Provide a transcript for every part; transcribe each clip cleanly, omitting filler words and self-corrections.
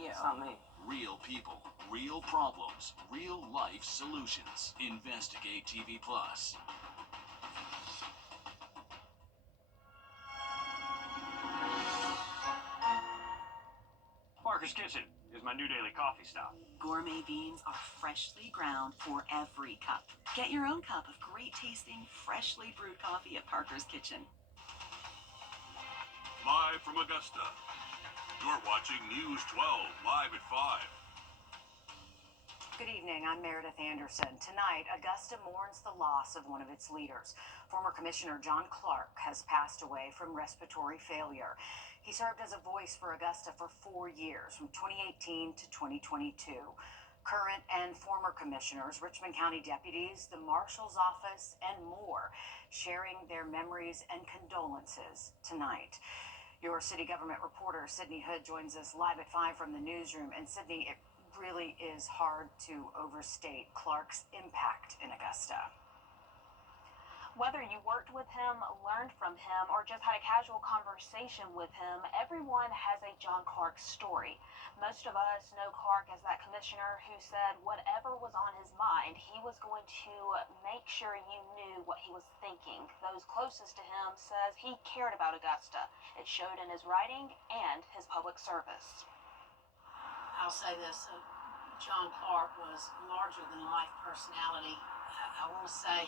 you. It's not me. Real people, real problems, real life solutions. Investigate TV Plus. Parker's Kitchen is my new daily coffee stop. Gourmet beans are freshly ground for every cup. Get your own cup of great tasting, freshly brewed coffee at Parker's Kitchen. Live from Augusta, you're watching News 12 live at 5. Good evening, I'm Meredith Anderson. Tonight, Augusta mourns the loss of one of its leaders. Former Commissioner John Clark has passed away from respiratory failure. He served as a voice for Augusta for 4 years, from 2018 to 2022. Current and former commissioners, Richmond County deputies, the Marshal's Office, and more, sharing their memories and condolences tonight. Your city government reporter, Sydney Hood, joins us live at 5 from the newsroom. And Sydney, it really is hard to overstate Clark's impact in Augusta. Whether you worked with him, learned from him, or just had a casual conversation with him, everyone has a John Clark story. Most of us know Clark as that commissioner who said whatever was on his mind, he was going to make sure you knew what he was thinking. Those closest to him says he cared about Augusta. It showed in his writing and his public service. I'll say this, John Clark was a larger-than-life personality. I want to say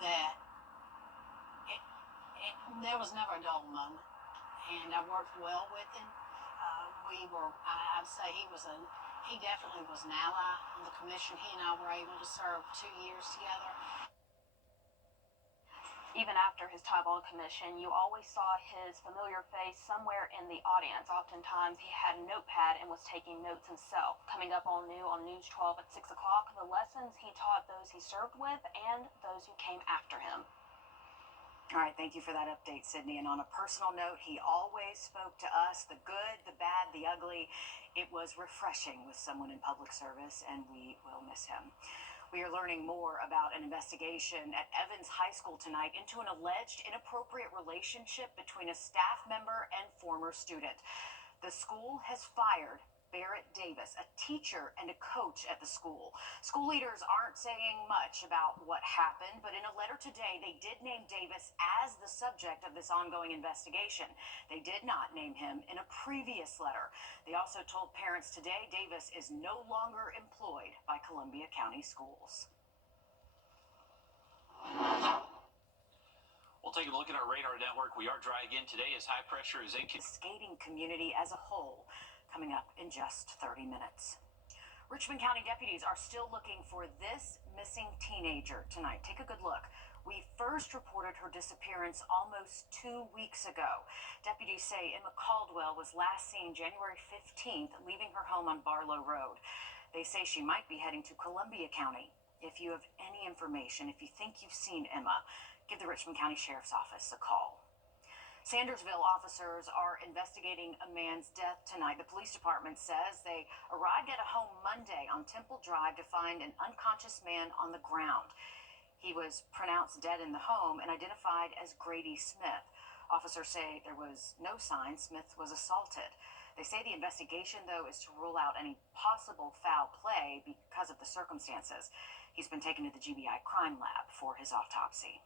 that there was never a dull moment, and I worked well with him. I'd say he definitely was an ally on the commission. He and I were able to serve 2 years together. Even after his Tybalt commission, you always saw his familiar face somewhere in the audience. Oftentimes, he had a notepad and was taking notes himself. Coming up all new on News 12 at 6 o'clock, the lessons he taught those he served with and those who came after him. All right, thank you for that update, Sydney. And on a personal note, he always spoke to us, the good, the bad, the ugly. It was refreshing with someone in public service, and we will miss him. We are learning more about an investigation at Evans High School tonight into an alleged inappropriate relationship between a staff member and former student. The school has fired Barrett Davis, a teacher and a coach at the school. School leaders aren't saying much about what happened, but in a letter today, they did name Davis as the subject of this ongoing investigation. They did not name him in a previous letter. They also told parents today Davis is no longer employed by Columbia County Schools. We'll take a look at our radar network. We are dry again today as high pressure is in. The skating community as a whole, coming up in just 30 minutes. Richmond County deputies are still looking for this missing teenager tonight. Take a good look. We first reported her disappearance almost 2 weeks ago. Deputies say Emma Caldwell was last seen January 15th, leaving her home on Barlow Road. They say she might be heading to Columbia County. If you have any information, if you think you've seen Emma, give the Richmond County Sheriff's Office a call. Sandersville officers are investigating a man's death tonight. The police department says they arrived at a home Monday on Temple Drive to find an unconscious man on the ground. He was pronounced dead in the home and identified as Grady Smith. Officers say there was no sign Smith was assaulted. They say the investigation, though, is to rule out any possible foul play because of the circumstances. He's been taken to the GBI crime lab for his autopsy.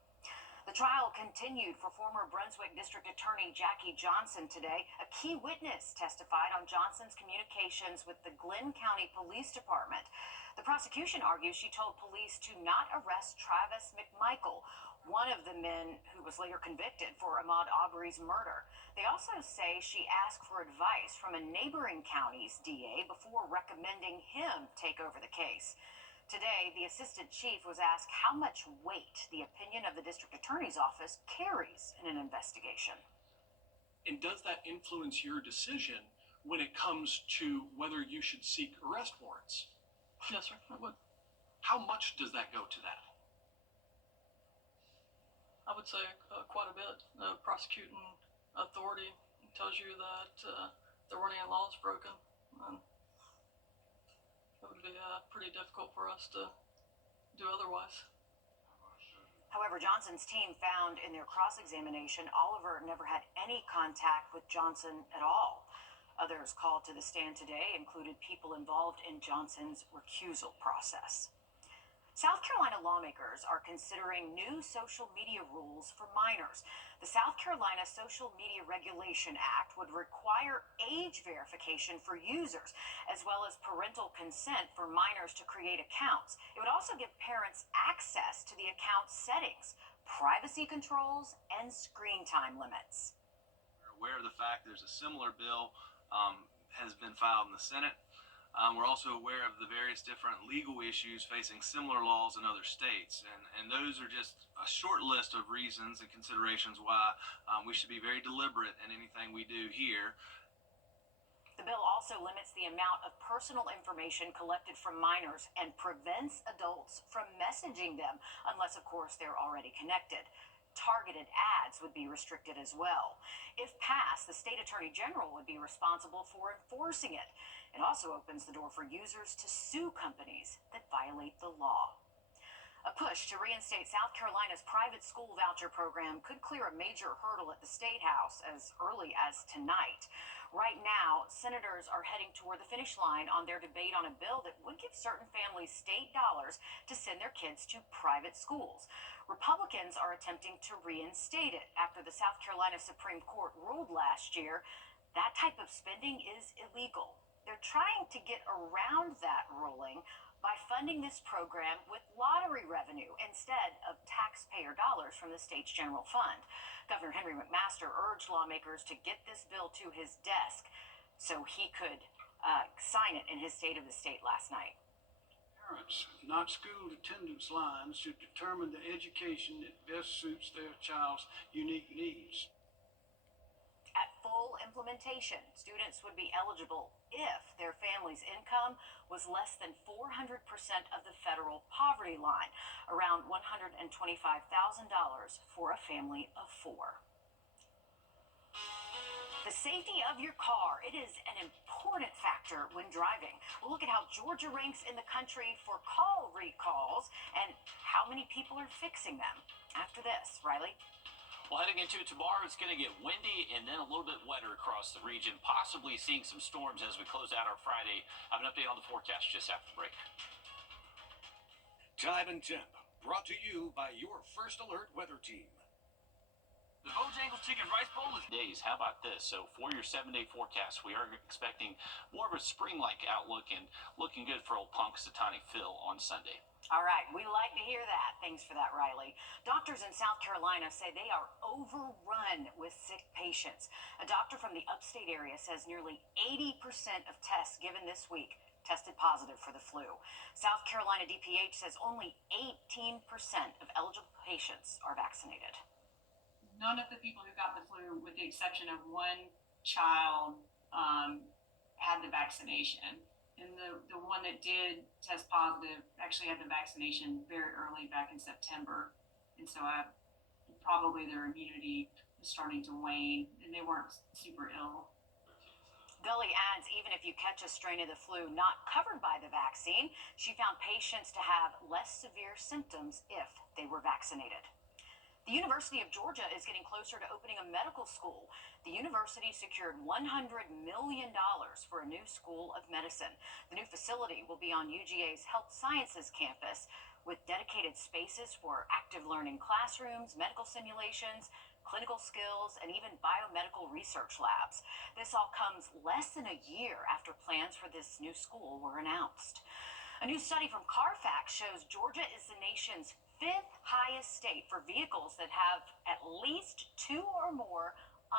The trial continued for former Brunswick District Attorney Jackie Johnson today. A key witness testified on Johnson's communications with the Glenn County Police Department. The prosecution argues she told police to not arrest Travis McMichael, one of the men who was later convicted for Ahmaud Arbery's murder. They also say she asked for advice from a neighboring county's DA before recommending him take over the case. Today, the assistant chief was asked how much weight the opinion of the district attorney's office carries in an investigation. And does that influence your decision when it comes to whether you should seek arrest warrants? Yes, sir, I would. How much does that go to that? I would say quite a bit. The prosecuting authority tells you that there weren't any laws broken. It would be pretty difficult for us to do otherwise. However, Johnson's team found in their cross-examination, Oliver never had any contact with Johnson at all. Others called to the stand today included people involved in Johnson's recusal process. South Carolina lawmakers are considering new social media rules for minors. The South Carolina Social Media Regulation Act would require age verification for users, as well as parental consent for minors to create accounts. It would also give parents access to the account settings, privacy controls, and screen time limits. We're aware of the fact there's a similar bill has been filed in the Senate. We're also aware of the various different legal issues facing similar laws in other states, and those are just a short list of reasons and considerations why we should be very deliberate in anything we do here. The bill also limits the amount of personal information collected from minors and prevents adults from messaging them, unless, of course, they're already connected. Targeted ads would be restricted as well. If passed, the state attorney general would be responsible for enforcing it. It also opens the door for users to sue companies that violate the law. A push to reinstate South Carolina's private school voucher program could clear a major hurdle at the State House as early as tonight. Right now, senators are heading toward the finish line on their debate on a bill that would give certain families state dollars to send their kids to private schools. Republicans are attempting to reinstate it after the South Carolina Supreme Court ruled last year that type of spending is illegal. They're trying to get around that ruling by funding this program with lottery revenue instead of taxpayer dollars from the state's general fund. Governor Henry McMaster urged lawmakers to get this bill to his desk so he could sign it in his State of the State last night. Parents, not school attendance lines, should determine the education that best suits their child's unique needs. At full implementation, students would be eligible if their family's income was less than 400% of the federal poverty line, around $125,000 for a family of four. The safety of your car, it is an important factor when driving. We'll look at how Georgia ranks in the country for call recalls and how many people are fixing them. After this, Riley. Well, heading into tomorrow, it's going to get windy and then a little bit wetter across the region, possibly seeing some storms as we close out our Friday. I have an update on the forecast just after the break. Time and Temp, brought to you by your First Alert weather team. The Bojangles Chicken Rice Bowl is days. How about this? So for your 7-day forecast, we are expecting more of a spring-like outlook and looking good for old Punxsutawney Phil on Sunday. All right, we like to hear that. Thanks for that, Riley. Doctors in South Carolina say they are overrun with sick patients. A doctor from the upstate area says nearly 80% of tests given this week tested positive for the flu. South Carolina DPH says only 18% of eligible patients are vaccinated. None of the people who got the flu, with the exception of one child, had the vaccination. And the one that did test positive actually had the vaccination very early back in September. And so probably their immunity was starting to wane, and they weren't super ill. Gully adds, even if you catch a strain of the flu not covered by the vaccine, she found patients to have less severe symptoms if they were vaccinated. The University of Georgia is getting closer to opening a medical school. The university secured $100 million for a new school of medicine. The new facility will be on UGA's Health Sciences campus with dedicated spaces for active learning classrooms, medical simulations, clinical skills, and even biomedical research labs. This all comes less than a year after plans for this new school were announced. A new study from Carfax shows Georgia is the nation's 5th highest state for vehicles that have at least 2 or more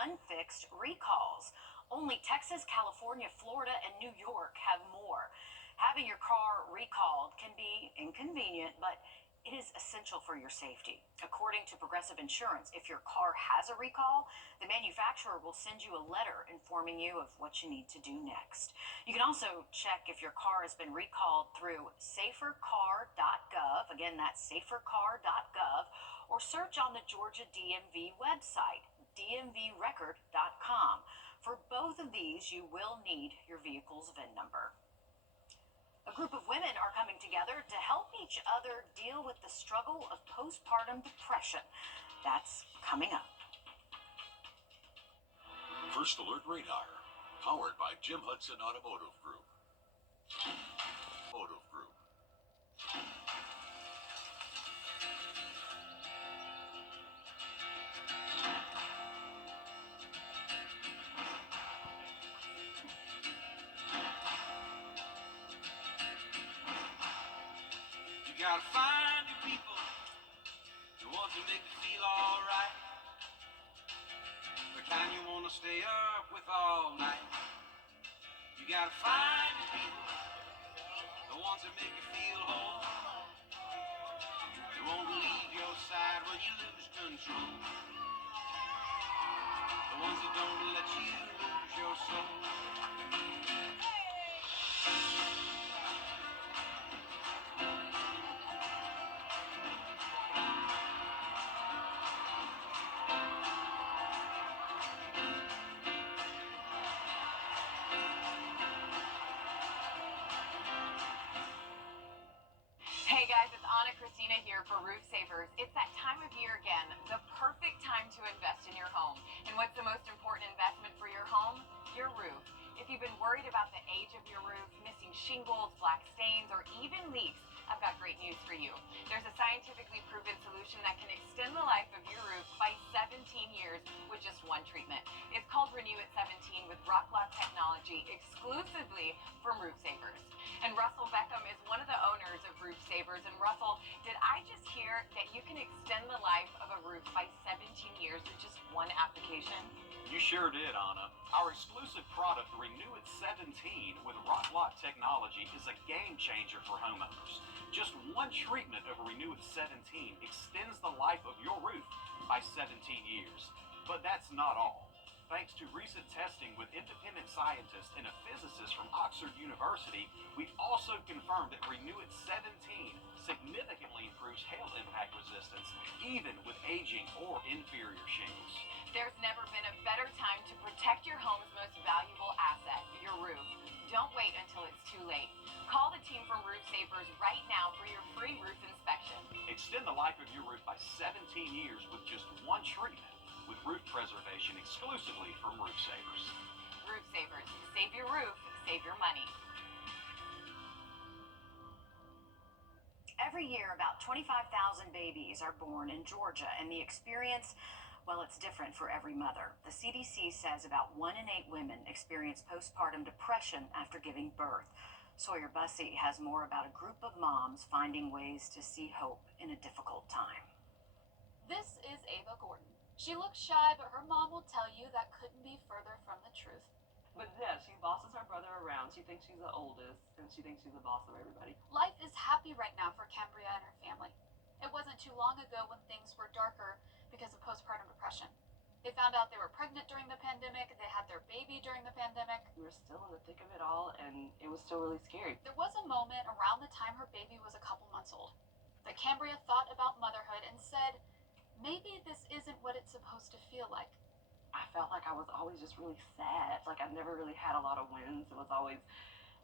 unfixed recalls. Only Texas, California, Florida, and New York have more. Having your car recalled can be inconvenient, but it is essential for your safety. According to Progressive Insurance, if your car has a recall, the manufacturer will send you a letter informing you of what you need to do next. You can also check if your car has been recalled through safercar.gov. Again, that's safercar.gov, or search on the Georgia DMV website, dmvrecord.com. For both of these, you will need your vehicle's VIN number. A group of women are coming together to help each other deal with the struggle of postpartum depression. That's coming up. First Alert Radar, Powered by Jim Hudson Automotive Group. Automotive Group. You gotta find your people, the ones that make you feel alright, the kind you wanna stay up with all night. You gotta find your people, the ones that make you feel whole. They won't leave your side when you lose control. The ones that don't let you lose your soul. Hey guys, it's Anna Christina here for Roof Savers. It's that time of year again, the perfect time to invest in your home. And what's the most important investment for your home? Your roof. If you've been worried about the age of your roof, missing shingles, black stains, or even leaks, I've got great news for you. There's a scientifically proven solution that can extend the life of your roof by 17 years with just one treatment. It's called Renew at 17 with Rock Lock technology exclusively from Roof Savers. And Russell Beckham is one of the owners of Roof Savers. And Russell, did I just hear that you can extend the life of a roof by 17 years with just one application? You sure did, Anna. Our exclusive product, Renew at 17 with Rock Lock technology, is a game changer for homeowners. Just one treatment of Renew at 17 extends the life of your roof by 17 years. But that's not all. Thanks to recent testing with independent scientists and a physicist from Oxford University, we've also confirmed that Renew at 17 significantly improves hail impact resistance, even with aging or inferior shingles. There's never been a better time to protect your home's most valuable asset, your roof. Don't wait until it's too late. Call the team from Roof Savers right now for your free roof inspection. Extend the life of your roof by 17 years with just one treatment with roof preservation exclusively from Roof Savers. Roof Savers. Save your roof, save your money. Every year, about 25,000 babies are born in Georgia, and the experience, well, it's different for every mother. The CDC says about 1 in 8 women experience postpartum depression after giving birth. Sawyer Bussey has more about a group of moms finding ways to see hope in a difficult time. This is Ava Gordon. She looks shy, but her mom will tell you that couldn't be further from the truth. But yeah, she bosses her brother around. She thinks she's the oldest, and she thinks she's the boss of everybody. Life is happy right now for Cambria and her family. It wasn't too long ago when things were darker because of postpartum depression. They found out they were pregnant during the pandemic, they had their baby during the pandemic. We were still in the thick of it all, and it was still really scary. There was a moment around the time her baby was a couple months old that Cambria thought about motherhood and said, maybe this isn't what it's supposed to feel like. I felt like I was always just really sad. Like I never really had a lot of wins. It was always,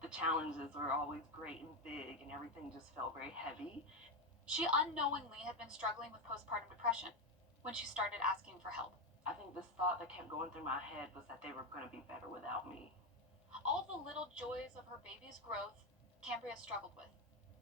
the challenges were always great and big, and everything just felt very heavy. She unknowingly had been struggling with postpartum depression when she started asking for help. I think this thought that kept going through my head was that they were going to be better without me. All the little joys of her baby's growth, Cambria struggled with.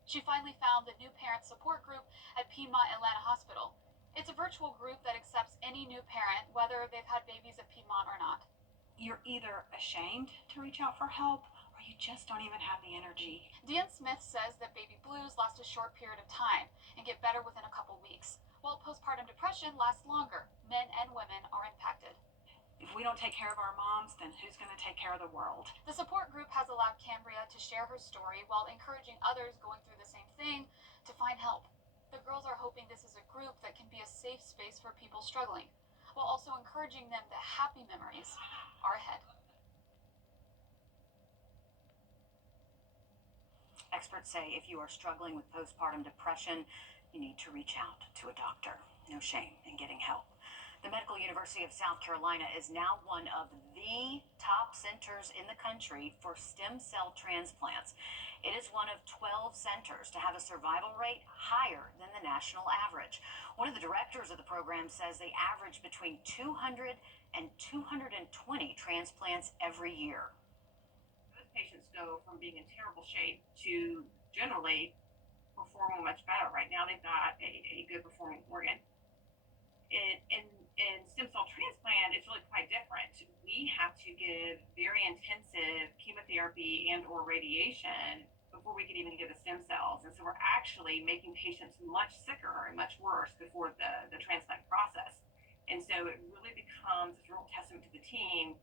She finally found the new parent support group at Piedmont Atlanta Hospital. It's a virtual group that accepts any new parent, whether they've had babies at Piedmont or not. You're either ashamed to reach out for help, or you just don't even have the energy. Dan Smith says that baby blues last a short period of time and get better within a couple weeks, while postpartum depression lasts longer. Men and women are impacted. If we don't take care of our moms, then who's going to take care of the world? The support group has allowed Cambria to share her story while encouraging others going through the same thing to find help. The girls are hoping this is a group that can be a safe space for people struggling, while also encouraging them that happy memories are ahead. Experts say if you are struggling with postpartum depression, you need to reach out to a doctor. No shame in getting help. The Medical University of South Carolina is now one of the top centers in the country for stem cell transplants. It is one of 12 centers to have a survival rate higher than the national average. One of the directors of the program says they average between 200 and 220 transplants every year. Those patients go from being in terrible shape to generally performing much better. Right now, they've got a good performing organ. In stem cell transplant, it's really quite different. We have to give very intensive chemotherapy and or radiation before we can even give the stem cells. And so we're actually making patients much sicker and much worse before the transplant process. And so it really becomes a real testament to the team.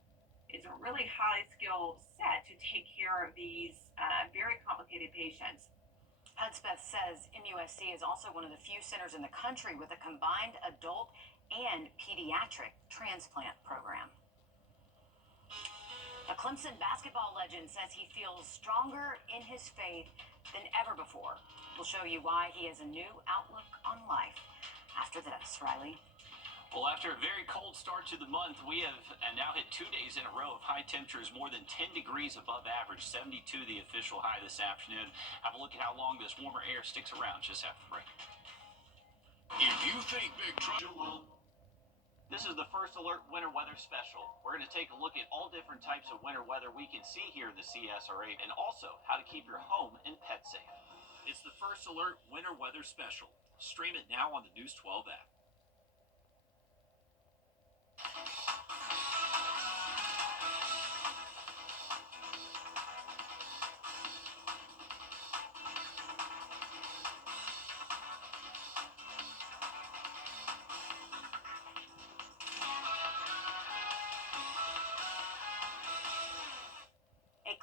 It's a really highly skilled set to take care of these very complicated patients. Hudspeth says MUSC is also one of the few centers in the country with a combined adult and pediatric transplant program. A Clemson basketball legend says he feels stronger in his faith than ever before. We'll show you why he has a new outlook on life. After this, Riley. Well, after a very cold start to the month, we have now hit 2 days in a row of high temperatures more than 10 degrees above average, 72 the official high this afternoon. Have a look at how long this warmer air sticks around just after the break. If you think Big Trouble... This is the First Alert Winter Weather Special. We're going to take a look at all different types of winter weather we can see here in the CSR8 and also how to keep your home and pet safe. It's the First Alert Winter Weather Special. Stream it now on the News 12 app.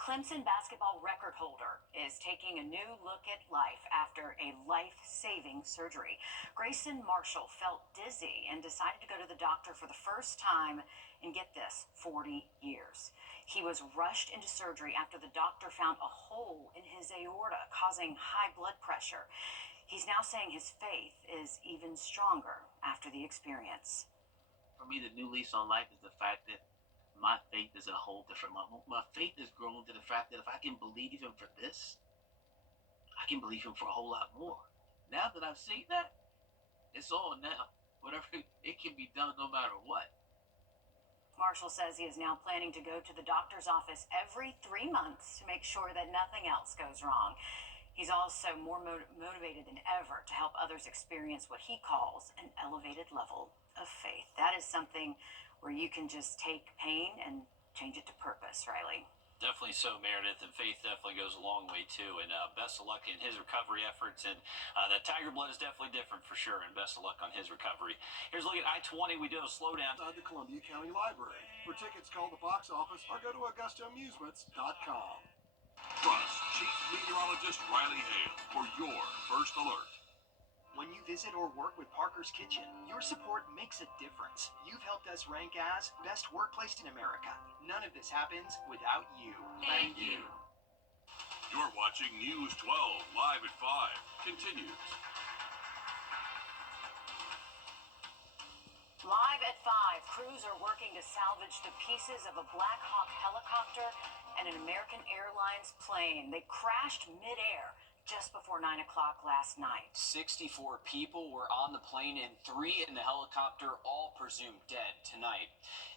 Clemson basketball record holder is taking a new look at life after a life-saving surgery. Grayson Marshall felt dizzy and decided to go to the doctor for the first time in, get this, 40 years. He was rushed into surgery after the doctor found a hole in his aorta, causing high blood pressure. He's now saying his faith is even stronger after the experience. For me, the new lease on life is the fact that my faith is at a whole different level. My faith has grown to the fact that if I can believe him for this, I can believe him for a whole lot more. Now that I've seen that, it's on now. Whatever, it can be done no matter what. Marshall says he is now planning to go to the doctor's office every 3 months to make sure that nothing else goes wrong. He's also more motivated than ever to help others experience what he calls an elevated level of faith. That is something where you can just take pain and change it to purpose, Riley. Definitely so, Meredith, and faith definitely goes a long way, too. And best of luck in his recovery efforts. And that Tiger Blood is definitely different for sure, and best of luck on his recovery. Here's a look at I-20. We do a slowdown. Outside the Columbia County Library. For tickets, call the box office or go to AugustaAmusements.com. Trust Chief Meteorologist Riley Hale for your First Alert. When you visit or work with Parker's Kitchen, your support makes a difference. You've helped us rank as Best Workplace in America. None of this happens without you. Thank you. You're watching News 12 live at 5. Continues. Live at 5, crews are working to salvage the pieces of a Black Hawk helicopter and an American Airlines plane. They crashed midair just before 9 o'clock last night. 64 people were on the plane and 3 in the helicopter, all presumed dead tonight.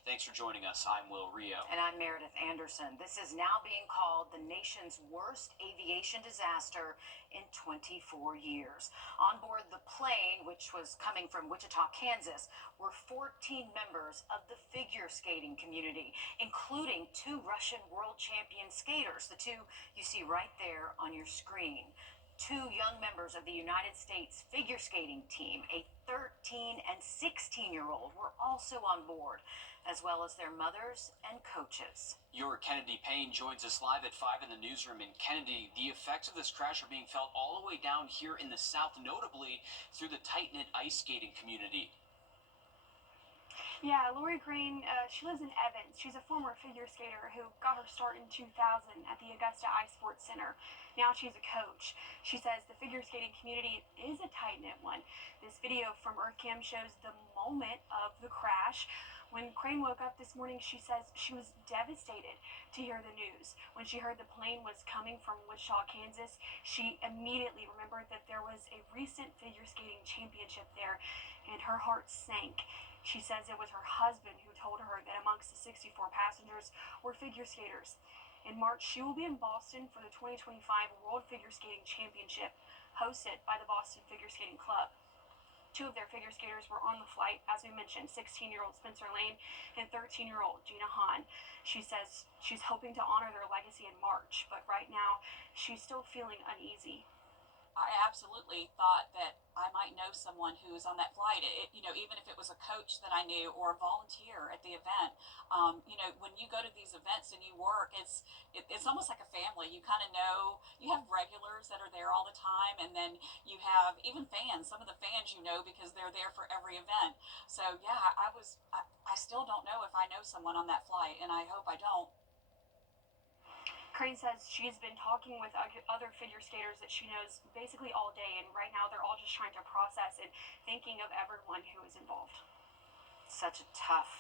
Thanks for joining us. I'm Will Rio. And I'm Meredith Anderson. This is now being called the nation's worst aviation disaster in 24 years. On board the plane, which was coming from Wichita, Kansas, were 14 members of the figure skating community, including 2 Russian world champion skaters, the 2 you see right there on your screen. 2 young members of the United States figure skating team, a 13 and 16-year-old, were also on board, as well as their mothers and coaches. Your Kennedy Payne joins us live at 5 in the newsroom. In Kennedy, the effects of this crash are being felt all the way down here in the south, notably through the tight-knit ice skating community. Yeah, Lori Green, she lives in Evans. She's a former figure skater who got her start in 2000 at the Augusta Ice Sports Center. Now she's a coach. She says the figure skating community is a tight-knit one. This video from EarthCam shows the moment of the crash. When Crane woke up this morning, she says she was devastated to hear the news. When she heard the plane was coming from Wichita, Kansas, she immediately remembered that there was a recent figure skating championship there, and her heart sank. She says it was her husband who told her that amongst the 64 passengers were figure skaters. In March, she will be in Boston for the 2025 World Figure Skating Championship, hosted by the Boston Figure Skating Club. Two of their figure skaters were on the flight, as we mentioned, 16-year-old Spencer Lane and 13-year-old Gina Hahn. She says she's hoping to honor their legacy in March, but right now she's still feeling uneasy. I absolutely thought that I might know someone who was on that flight. Even if it was a coach that I knew or a volunteer at the event. When you go to these events and you work, it's almost like a family. You kind of know, you have regulars that are there all the time, and then you have even fans. Some of the fans because they're there for every event. So yeah, I still don't know if I know someone on that flight, and I hope I don't. Crane says she's been talking with other figure skaters that she knows basically all day, and right now they're all just trying to process and thinking of everyone who is involved. Such a tough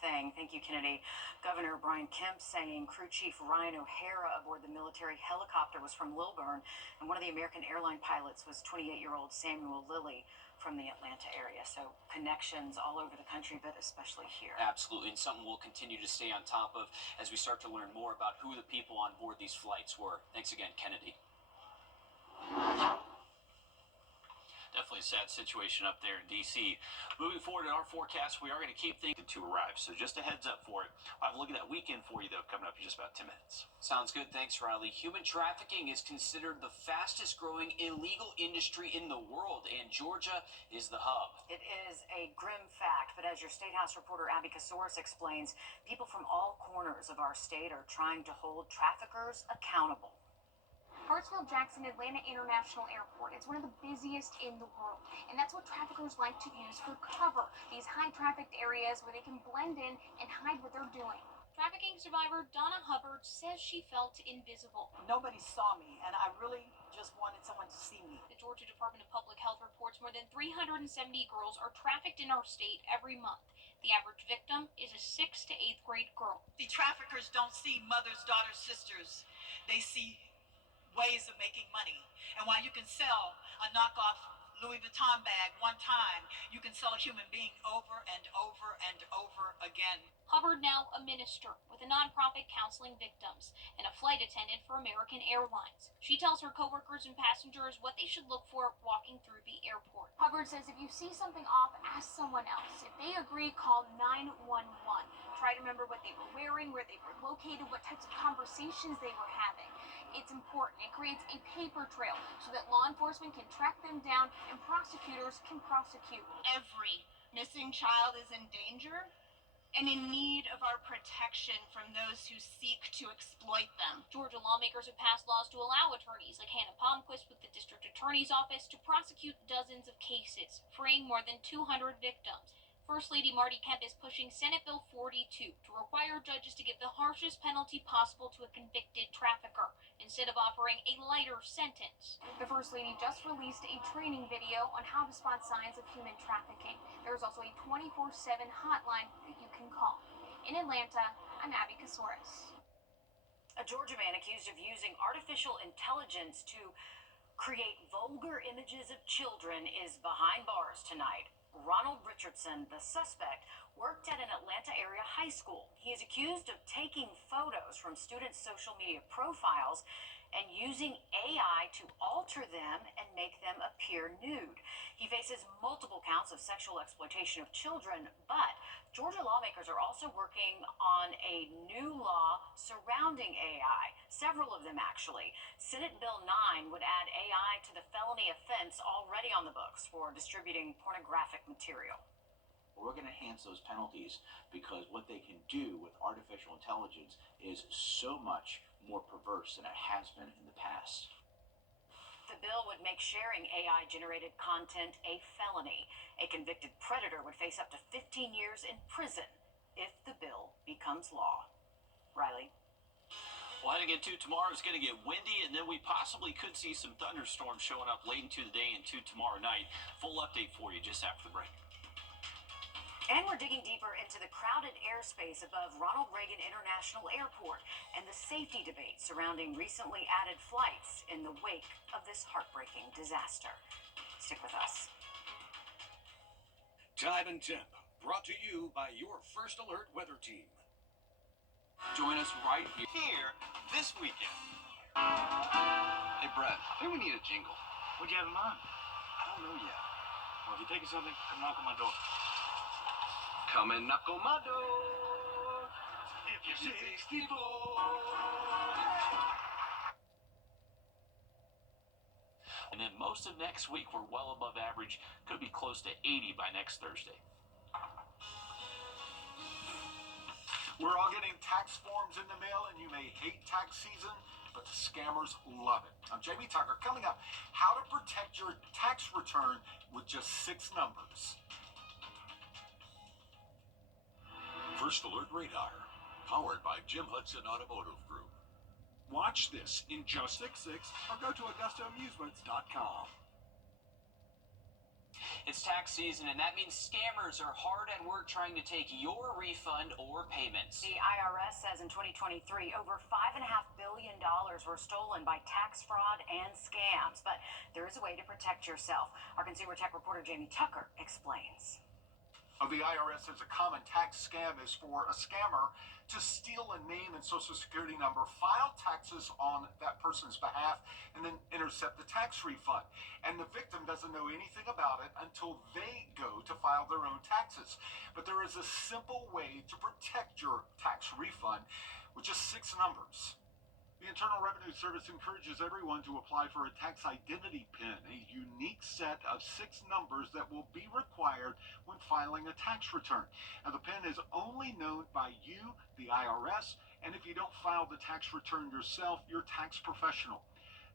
thing. Thank you, Kennedy. Governor Brian Kemp saying Crew Chief Ryan O'Hara aboard the military helicopter was from Lilburn, and one of the American airline pilots was 28-year-old Samuel Lilly from the Atlanta area. So connections all over the country, but especially here. Absolutely, and something we'll continue to stay on top of as we start to learn more about who the people on board these flights were. Thanks again, Kennedy. Definitely a sad situation up there in D.C. Moving forward in our forecast, we are going to keep things to arrive. So just a heads up for it. I'll have a look at that weekend for you, though, coming up in just about 10 minutes. Sounds good. Thanks, Riley. Human trafficking is considered the fastest growing illegal industry in the world, and Georgia is the hub. It is a grim fact, but as your State House reporter Abby Kasoris explains, people from all corners of our state are trying to hold traffickers accountable. Hartsfield-Jackson Atlanta International Airport. It's one of the busiest in the world, and that's what traffickers like to use for cover. These high-trafficked areas where they can blend in and hide what they're doing. Trafficking survivor Donna Hubbard says she felt invisible. Nobody saw me, and I really just wanted someone to see me. The Georgia Department of Public Health reports more than 370 girls are trafficked in our state every month. The average victim is a 6th to 8th grade girl. The traffickers don't see mothers, daughters, sisters. They see ways of making money. And while you can sell a knockoff Louis Vuitton bag one time, you can sell a human being over and over and over again. Hubbard now a minister with a nonprofit counseling victims and a flight attendant for American Airlines. She tells her coworkers and passengers what they should look for walking through the airport. Hubbard says if you see something off, ask someone else. If they agree, call 911. Try to remember what they were wearing, where they were located, what types of conversations they were having. It's important. It creates a paper trail so that law enforcement can track them down and prosecutors can prosecute. Every missing child is in danger and in need of our protection from those who seek to exploit them. Georgia lawmakers have passed laws to allow attorneys like Hannah Palmquist with the district attorney's office to prosecute dozens of cases, freeing more than 200 victims. First Lady Marty Kemp is pushing Senate Bill 42 to require judges to give the harshest penalty possible to a convicted trafficker instead of offering a lighter sentence. The First Lady just released a training video on how to spot signs of human trafficking. There's also a 24/7 hotline that you can call. In Atlanta, I'm Abby Kasoris. A Georgia man accused of using artificial intelligence to create vulgar images of children is behind bars tonight. Ronald Richardson, the suspect, worked at an Atlanta area high school. He is accused of taking photos from students' social media profiles and using AI to alter them and make them appear nude. He faces multiple counts of sexual exploitation of children, but Georgia lawmakers are also working on a new law surrounding AI, several of them actually. Senate Bill 9 would add AI to the felony offense already on the books for distributing pornographic material. We're going to enhance those penalties because what they can do with artificial intelligence is so much more perverse than it has been in the past. The bill would make sharing AI-generated content a felony. A convicted predator would face up to 15 years in prison if the bill becomes law. Riley? Well, heading into tomorrow, it's going to get windy, and then we possibly could see some thunderstorms showing up late into the day into tomorrow night. Full update for you just after the break. And we're digging deeper into the crowded airspace above Ronald Reagan International Airport and the safety debate surrounding recently added flights in the wake of this heartbreaking disaster. Stick with us. Time and Temp, brought to you by your First Alert weather team. Join us right here this weekend. Hey, Brett, I think we need a jingle. What do you have in mind? I don't know yet. Well, if you're taking something, come knock on my door. Come and knock on my door. If you're 64. And then most of next week, we're well above average. Could be close to 80 by next Thursday. We're all getting tax forms in the mail, and you may hate tax season, but the scammers love it. I'm Jamie Tucker. Coming up, how to protect your tax return with just 6 numbers. First Alert Radar, powered by Jim Hudson Automotive Group. Watch this in just 6 or go to AugustaAmusements.com. It's tax season, and that means scammers are hard at work trying to take your refund or payments. The IRS says in 2023, over $5.5 billion were stolen by tax fraud and scams. But there is a way to protect yourself. Our consumer tech reporter Jamie Tucker explains. The IRS says a common tax scam is for a scammer to steal a name and social security number, file taxes on that person's behalf, and then intercept the tax refund. And the victim doesn't know anything about it until they go to file their own taxes. But there is a simple way to protect your tax refund with just 6 numbers. The Internal Revenue Service encourages everyone to apply for a tax identity PIN, a unique set of 6 numbers that will be required when filing a tax return. Now, the PIN is only known by you, the IRS, and if you don't file the tax return yourself, your tax professional.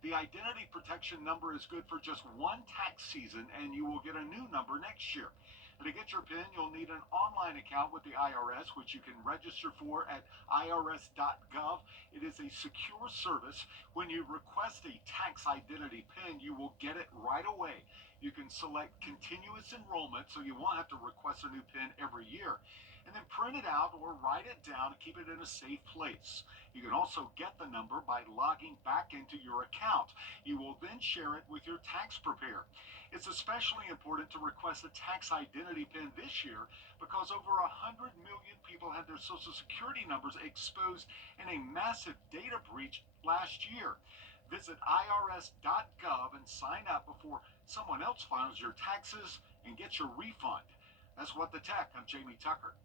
The identity protection number is good for just 1 tax season, and you will get a new number next year. And to get your PIN, you'll need an online account with the IRS, which you can register for at irs.gov. It is a secure service. When you request a tax identity PIN, you will get it right away. You can select continuous enrollment, so you won't have to request a new PIN every year. And then print it out or write it down and keep it in a safe place. You can also get the number by logging back into your account. You will then share it with your tax preparer. It's especially important to request a tax identity PIN this year because over 100 million people had their Social Security numbers exposed in a massive data breach last year. Visit irs.gov and sign up before someone else files your taxes and gets your refund. That's What the Tech. I'm Jamie Tucker.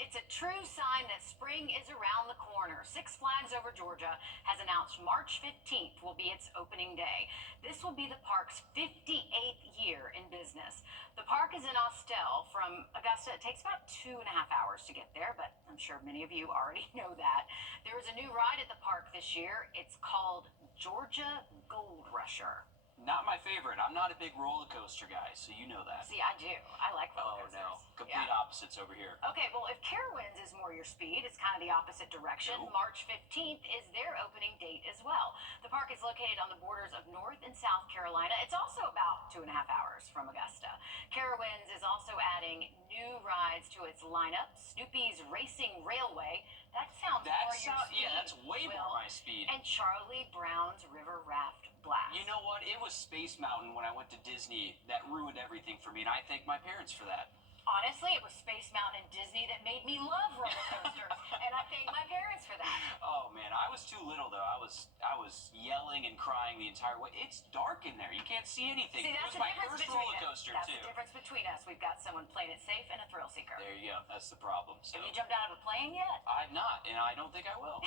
It's a true sign that spring is around the corner. Six Flags Over Georgia has announced March 15th will be its opening day. This will be the park's 58th year in business. The park is in Austell from Augusta. It takes about 2.5 hours to get there, but I'm sure many of you already know that. There is a new ride at the park this year. It's called Georgia Gold Rusher. Not my favorite. I'm not a big roller coaster guy, so you know that. See, I do. I like roller coasters. Oh, no. Complete opposites over here. Okay, well, if Carowinds is more your speed, it's kind of the opposite direction. Nope. March 15th is their opening date as well. The park is located on the borders of North and South Carolina. It's also about 2.5 hours from Augusta. Carowinds is also adding new rides to its lineup. Snoopy's Racing Railway. That sounds more your speed. Yeah, that's way more my speed. And Charlie Brown's River Raft Blast. You know what? It was Space Mountain when I went to Disney that ruined everything for me, and I thank my parents for that. Honestly, it was Space Mountain and Disney that made me love roller coasters, and I thank my parents for that. Oh man, I was too little though. I was yelling and crying the entire way. It's dark in there. You can't see anything. See, It that's was the my difference first between roller us. coaster That's too. the difference between us. We've got someone playing it safe and a thrill seeker. There you go. That's the problem. So Have you jumped out of a plane yet? I've not, and I don't think I will.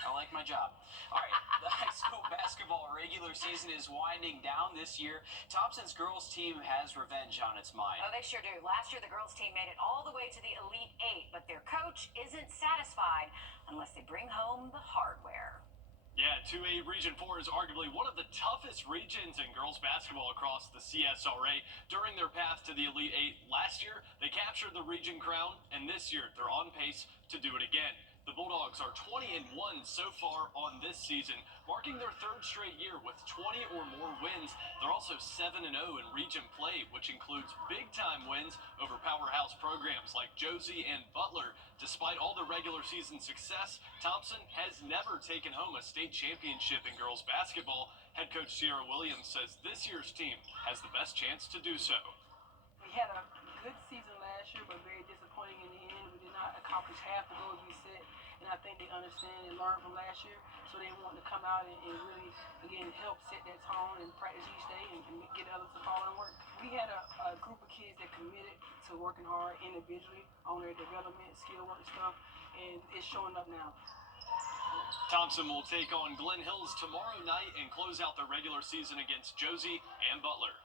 I like my job. All right, the high school basketball regular season is winding down this year. Thompson's girls team has revenge on its mind. Oh, they sure do. Last year, the girls team made it all the way to the Elite Eight, but their coach isn't satisfied unless they bring home the hardware. Yeah, Yeah, 2A Region 4 is arguably one of the toughest regions in girls basketball across the CSRA. During their path to the Elite Eight last year, they captured the region crown, and this year they're on pace to do it again. The Bulldogs are 20-1 so far on this season, marking their third straight year with 20 or more wins. They're also 7-0 in region play, which includes big-time wins over powerhouse programs like Josie and Butler. Despite all the regular season success, Thompson has never taken home a state championship in girls basketball. Head coach Sierra Williams says this year's team has the best chance to do so. We had a good season last year, but very disappointing in the end. We did not accomplish half the goals we set, and I think they understand and learned from last year, so they want to come out and really, again, help set that tone and practice each day and get others to follow and work. We had a group of kids that committed to working hard individually on their development, skill work stuff, and it's showing up now. Thompson will take on Glen Hills tomorrow night and close out the regular season against Josie and Butler.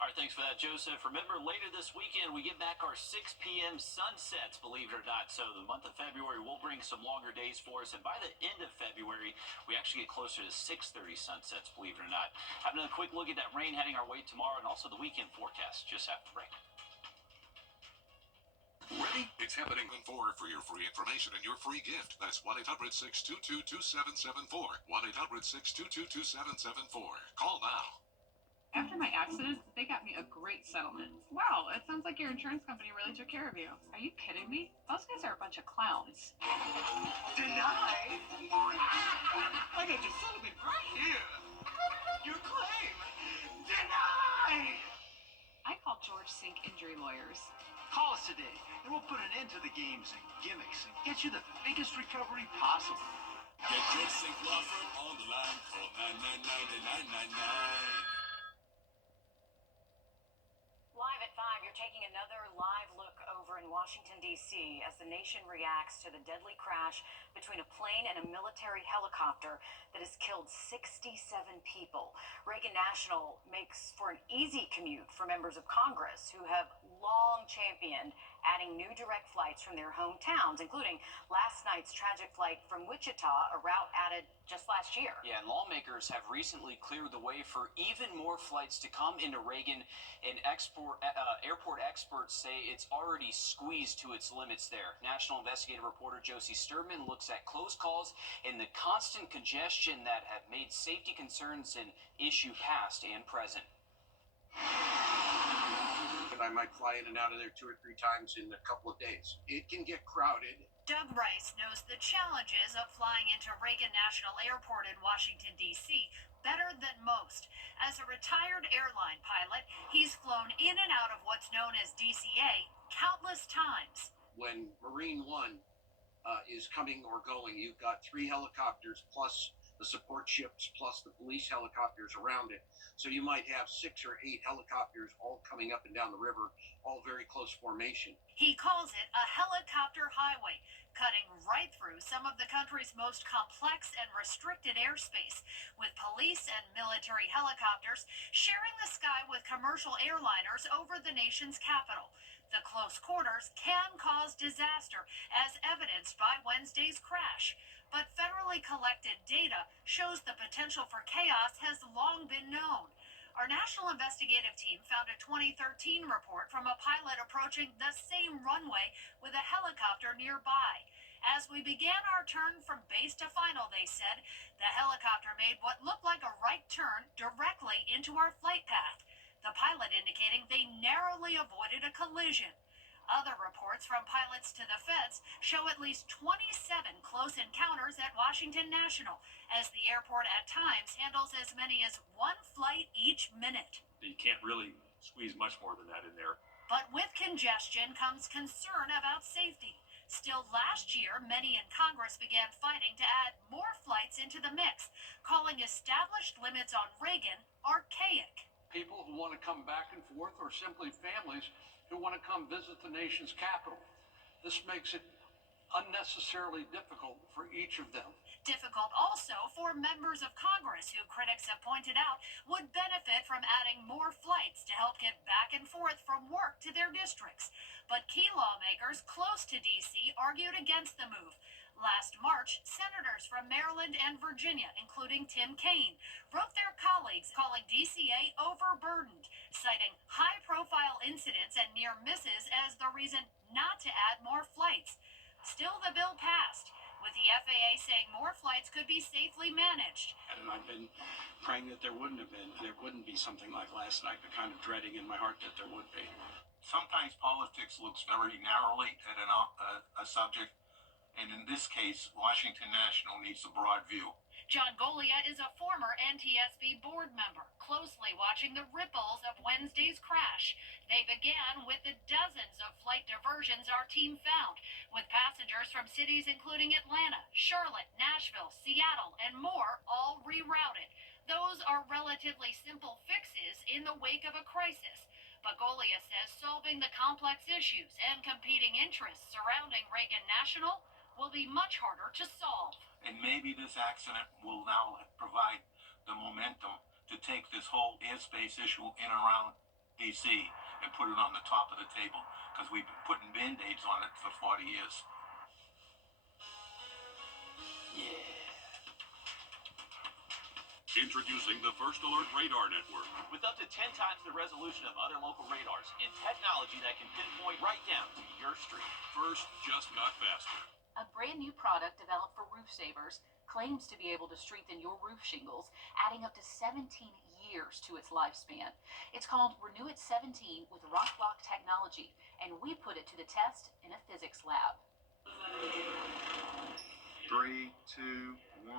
All right, thanks for that, Joseph. Remember, later this weekend, we get back our 6 p.m. sunsets, believe it or not. So the month of February will bring some longer days for us. And by the end of February, we actually get closer to 6:30 sunsets, believe it or not. Have another quick look at that rain heading our way tomorrow and also the weekend forecast just after break. Ready? It's happening on 4 for your free information and your free gift. That's 1-800-622-2774. 1-800-622-2774. Call now. After my accident, they got me a great settlement. Wow, it sounds like your insurance company really took care of you. Are you kidding me? Those guys are a bunch of clowns. Denied? I got your settlement right here. Your claim. Denied! I called George Sink Injury Lawyers. Call us today, and we'll put an end to the games and gimmicks and get you the biggest recovery possible. Get your Sink Law Firm on the line. Call 999-9999. Live at 5, you're taking another live look over in Washington, D.C. as the nation reacts to the deadly crash between a plane and a military helicopter that has killed 67 people. Reagan National makes for an easy commute for members of Congress who have long championed adding new direct flights from their hometowns, including last night's tragic flight from Wichita, a route added just last year. Yeah, and lawmakers have recently cleared the way for even more flights to come into Reagan, and airport experts say it's already squeezed to its limits there. National investigative reporter Josie Sturman looks at close calls and the constant congestion that have made safety concerns an issue past and present. I might fly in and out of there 2 or 3 times in a couple of days. It can get crowded. Doug Rice knows the challenges of flying into Reagan National Airport in Washington, D.C. better than most. As a retired airline pilot, he's flown in and out of what's known as DCA countless times. When Marine One is coming or going, you've got 3 helicopters plus the support ships plus the police helicopters around it. So you might have 6 or 8 helicopters all coming up and down the river, all very close formation. He calls it a helicopter highway, cutting right through some of the country's most complex and restricted airspace, with police and military helicopters sharing the sky with commercial airliners over the nation's capital. The close quarters can cause disaster, as evidenced by Wednesday's crash. But federally collected data shows the potential for chaos has long been known. Our national investigative team found a 2013 report from a pilot approaching the same runway with a helicopter nearby. As we began our turn from base to final, they said, the helicopter made what looked like a right turn directly into our flight path, the pilot indicating they narrowly avoided a collision. Other reports from pilots to the feds show at least 27 close encounters at Washington National, as the airport at times handles as many as 1 flight each minute. You can't really squeeze much more than that in there. But with congestion comes concern about safety. Still last year, many in Congress began fighting to add more flights into the mix, calling established limits on Reagan archaic. People who want to come back and forth, or simply families who want to come visit the nation's capital. This makes it unnecessarily difficult for each of them. Difficult also for members of Congress who critics have pointed out would benefit from adding more flights to help get back and forth from work to their districts. But key lawmakers close to D.C. argued against the move. Last March, senators from Maryland and Virginia, including Tim Kaine, wrote their colleagues calling DCA overburdened, citing high-profile incidents and near misses as the reason not to add more flights. Still, the bill passed, with the FAA saying more flights could be safely managed. And I've been praying that there wouldn't be something like last night, but kind of dreading in my heart that there would be. Sometimes politics looks very narrowly at a subject, and in this case, Washington National needs a broad view. John Golia is a former NTSB board member, closely watching the ripples of Wednesday's crash. They began with the dozens of flight diversions our team found, with passengers from cities including Atlanta, Charlotte, Nashville, Seattle, and more all rerouted. Those are relatively simple fixes in the wake of a crisis. But Golia says solving the complex issues and competing interests surrounding Reagan National will be much harder to solve. And maybe this accident will now provide the momentum to take this whole airspace issue in and around D.C. and put it on the top of the table, because we've been putting Band-Aids on it for 40 years. Introducing the First Alert Radar Network. With up to 10 times the resolution of other local radars and technology that can pinpoint right down to your street. First just got faster. A brand new product developed for roof savers claims to be able to strengthen your roof shingles, adding up to 17 years to its lifespan. It's called Wrdw 17 with Rock Lock technology, and we put it to the test in a physics lab. 3, 2, 1.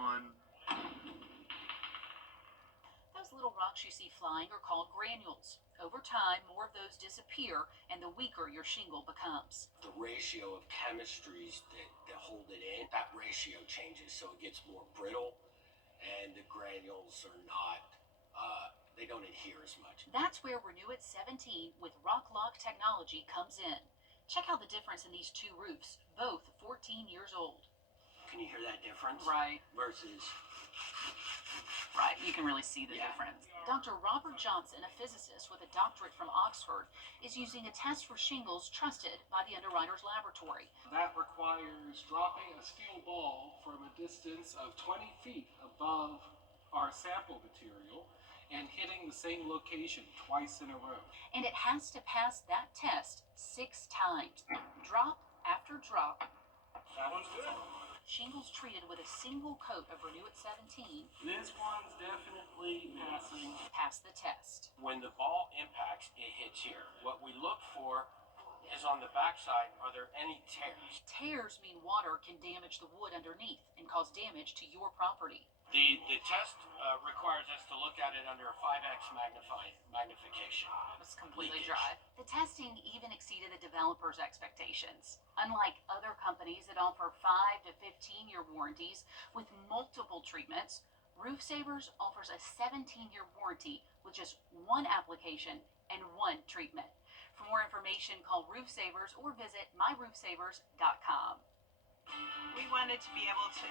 Those little rocks you see flying are called granules. Over time, more of those disappear, and the weaker your shingle becomes. The ratio of chemistries that hold it in, that ratio changes, so it gets more brittle, and the granules are not, they don't adhere as much. That's where Wrdw 17 with Rock Lock technology comes in. Check out the difference in these two roofs, both 14 years old. Can you hear that difference? Right. Versus... Right, you can really see the difference. Dr. Robert Johnson, a physicist with a doctorate from Oxford, is using a test for shingles trusted by the Underwriters Laboratory. That requires dropping a steel ball from a distance of 20 feet above our sample material and hitting the same location twice in a row. And it has to pass that test 6 times, drop after drop. That one's good. Shingles treated with a single coat of Wrdw 17. This one's definitely passing. Pass the test. When the ball impacts, it hits here. What we look for is on the backside, are there any tears? Tears mean water can damage the wood underneath and cause damage to your property. The test requires us to look at it under a 5x magnification. It's completely dry. The testing even exceeded the developer's expectations. Unlike other companies that offer 5 to 15-year warranties with multiple treatments, Roof Savers offers a 17-year warranty with just one application and one treatment. For more information, call Roof Savers or visit myroofsavers.com. We wanted to be able to